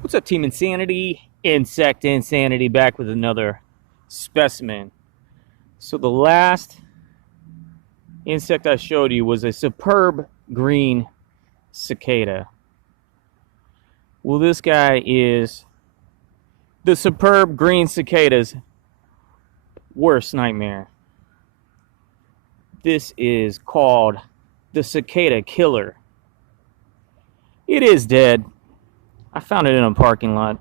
What's up, Team Insanity? Insect Insanity back with another specimen. So the last insect I showed you was a superb green cicada. Well, this guy is the superb green cicada's worst nightmare. This is called the cicada killer. It is dead. I found it in a parking lot,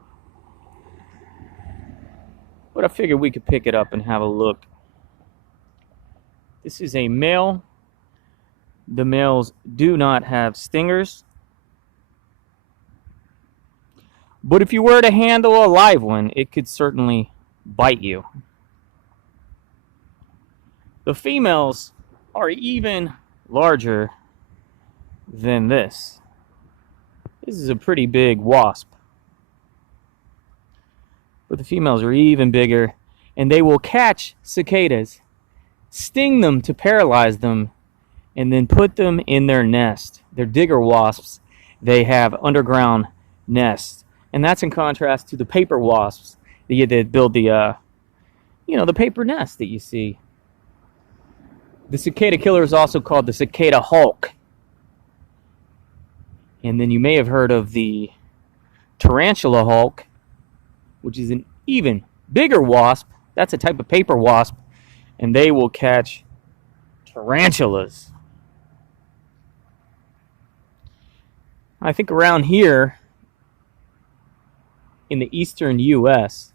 but I figured we could pick it up and have a look. This is a male. The males do not have stingers, but if you were to handle a live one, it could certainly bite you. The females are even larger than this. This is a pretty big wasp. But the females are even bigger, and they will catch cicadas, sting them to paralyze them, and then put them in their nest. They're digger wasps. They have underground nests. And that's in contrast to the paper wasps that build the paper nest that you see. The cicada killer is also called the cicada hawk. And then you may have heard of the tarantula hawk, which is an even bigger wasp. That's a type of paper wasp, and they will catch tarantulas. I think around here in the eastern U.S.,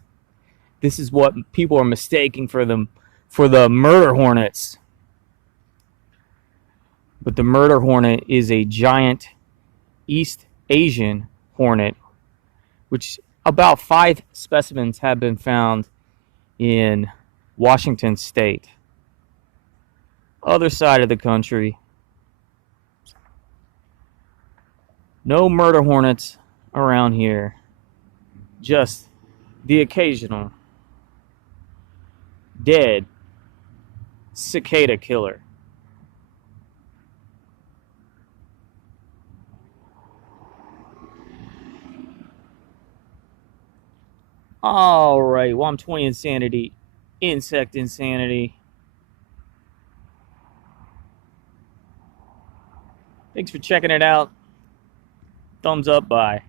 this is what people are mistaking for the murder hornets. But the murder hornet is a giant East Asian hornet, which about 5 specimens have been found in Washington State. Other side of the country, no murder hornets around here, just the occasional dead cicada killer. Alright, well, I'm 20 Insanity, Insect Insanity. Thanks for checking it out. Thumbs up, bye.